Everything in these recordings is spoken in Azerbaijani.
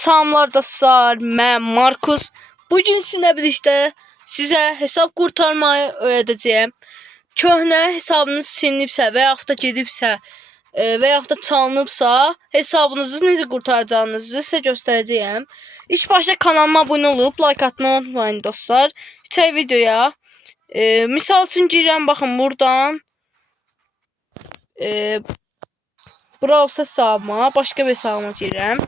Salamlar dostlar, mən Markus. Bugün sizinlə birlikdə sizə hesab qurtarmayı öyrədəcəyəm. Köhnə hesabınız silinibsə və yaxud da gedibsə və yaxud da çalınıbsa, hesabınızı necə qurtaracağınızı sizə göstərəcəyəm. İlk başda kanalıma abunə olub like atmayı unutmayın dostlar. İçək videoya. Misal üçün girirəm, baxın buradan. Browser hesabıma, başqa bir hesabıma girirəm.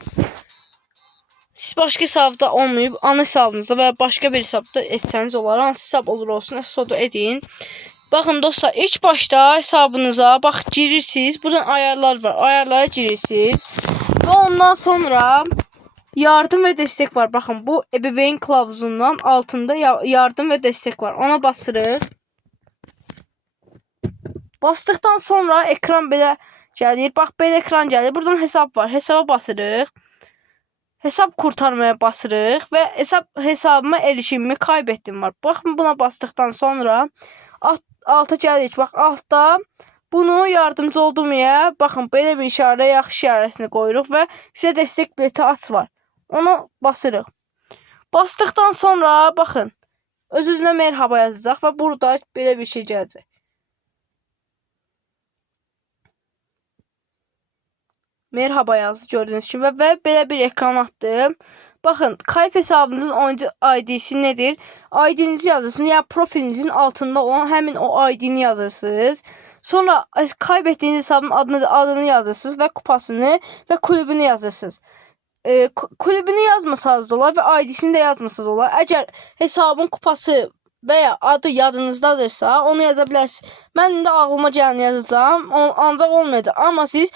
Siz başqa hesabda olmayıb, ana hesabınızda və başqa bir hesabda etsəniz olar. Hansı hesab olur olsun, əsas edin. Baxın dostlar, ilk başda hesabınıza bax girirsiniz. Buradan ayarlar var. Ayarlara girirsiniz. Və ondan sonra yardım və destek var. Baxın, bu ebeveyn kılavuzundan altında yardım və destek var. Ona basırıq. Basdıqdan sonra ekran belə gəlir. Bax, belə ekran gəlir. Buradan hesab var. Hesaba basırıq. Hesab kurtarmaya basırıq və hesabıma erişimimi kaybettim var. Baxın, buna basdıqdan sonra alta gəlirik. Bax, altda bunu yardımcı olduya, baxın, belə bir işarə, yaxşı işarəsini qoyuruq və sizə destek bileti aç var. Onu basırıq. Basdıqdan sonra, baxın, öz-özünə merhaba yazacaq və burada belə bir şey gələcək. Merhaba yazdı gördüğünüz gibi ve belə bir ekran attım. Bakın, kayıp hesabınızın oyuncu ID'si nedir? ID'nizi yazırsınız. Yani profilinizin altında olan həmin o ID'ni yazırsınız. Sonra kaybettiğiniz hesabın adını yazırsınız ve kupasını ve kulübünü yazırsınız. Kulübünü yazmasanız da olar ve ID'sini de yazmasanız olar. Əgər hesabın kupası veya adı yadınızdadırsa onu yazabilirsiniz. Ben de ağlıma gələni yazacağım. Ancaq olmayacaq. Ama siz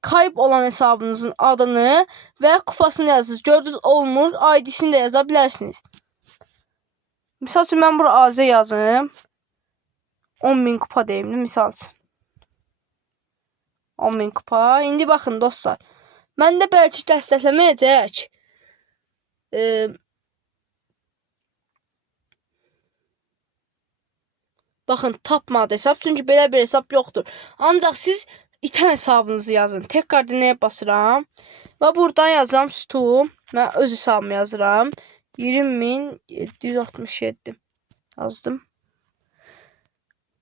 kayıp olan hesabınızın adını ve kupasını yazırsınız. Gördünüz, olmur. ID'sini de yazabilirsiniz. Misal üçün mən bura AZ yazım. 10.000 kupa deyim de misal üçün. 10.000 kupa. İndi baxın dostlar. Mən də bəlkə dəstəkləməyəcək. Bakın, tapmadı hesab. Çünkü belə bir hesab yoxdur. Ancaq siz itən hesabınızı yazın. Tekrar dinləyə basıram. Və buradan yazıram stu. Mən öz hesabımı yazıram. 20.767 yazdım.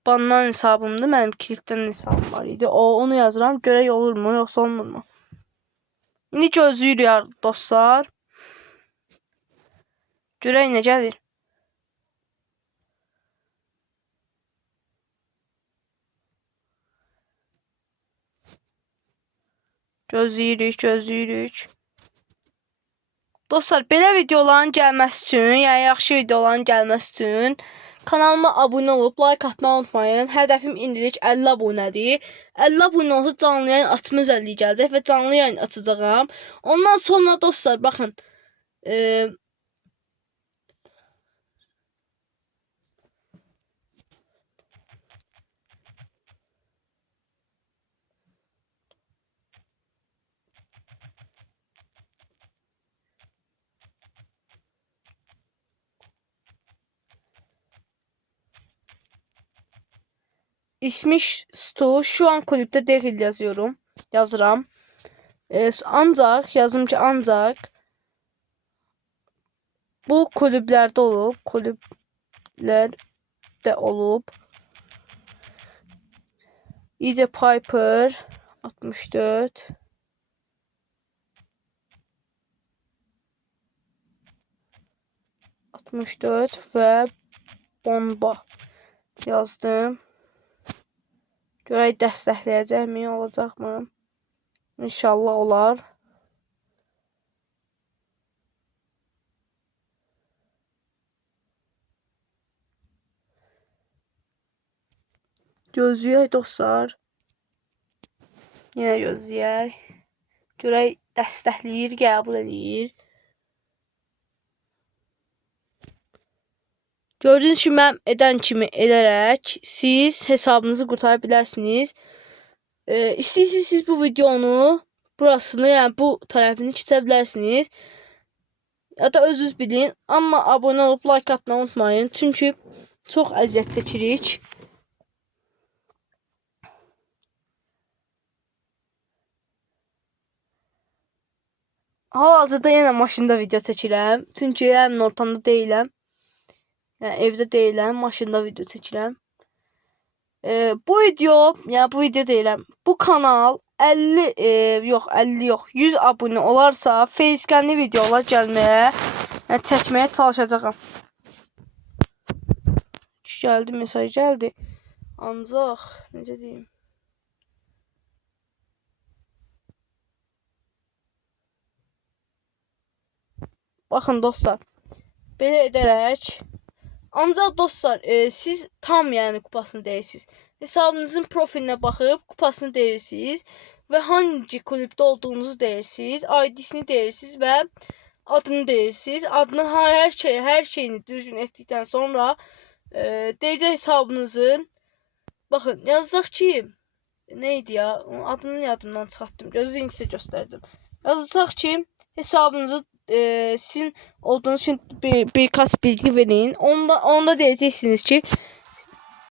Bandan hesabımdır. Mənim kilitdən hesabım var idi. Onu yazıram. Görək olur mu, yoxsa olmur mu? İndi gözləyirik dostlar. Görək nə gəlir. Gözləyirik. Dostlar, belə videoların gəlməsi üçün, yəni yaxşı videoların gəlməsi üçün kanalıma abunə olub like atmayı unutmayın. Hədəfim indilik 50 abunədir. 50 abunə olsa canlı yayın açma özelliği gələcək və canlı yayın açacağam. Ondan sonra dostlar, baxın, İsmi Stu, şu an kulüpte değil yazıram. Ancaq yazım ki, ancaq bu kulüplerde olub. İyice Piper 64 və bomba yazdım. Görək dəstəkləyəcəkmi, olacaqmı? İnşallah olar. Gözləyək dostlar. Yenə gözləyək. Görək dəstəkləyir, qəbul edir. Gördüğünüz gibi mən edən kimi edərək siz hesabınızı qurtara bilərsiniz. İstəyirsiniz siz bu videonu burasını, yəni bu tərəfini keçə bilərsiniz. Ya da özünüz bilin. Amma abunə olub like atmayı unutmayın. Çünki çox əziyyət çəkirik. Hal-hazırda yenə maşında video çəkirəm. Çünki həmin ortamda deyiləm. Yəni evdə deyiləm, maşında video çəkirəm. Bu video deyirəm. Bu kanal 50 yox, 100 abunə olarsa facecamlı videolar gəlməyə, yəni çəkməyə çalışacağam. Gəldi, mesaj gəldi. Ancaq necə deyim? Baxın dostlar, belə edərək. Ancaq dostlar, siz tam yəni kupasını deyirsiniz. Hesabınızın profilinə baxıb kupasını deyirsiniz və hangi klubda olduğunuzu deyirsiniz, ID-sini deyirsiniz və adını deyirsiniz. Adını hər şeyini düzgün etdikdən sonra deyəcək hesabınızın. Baxın, yazacaq ki, neydi ya? Adını yadımdan çıxartdım. Gözləyin sizə göstərəcəm. Yazacaq ki, hesabınızı sizin olduğunuz için birkaç bilgi verin. Onda deyeceksiniz ki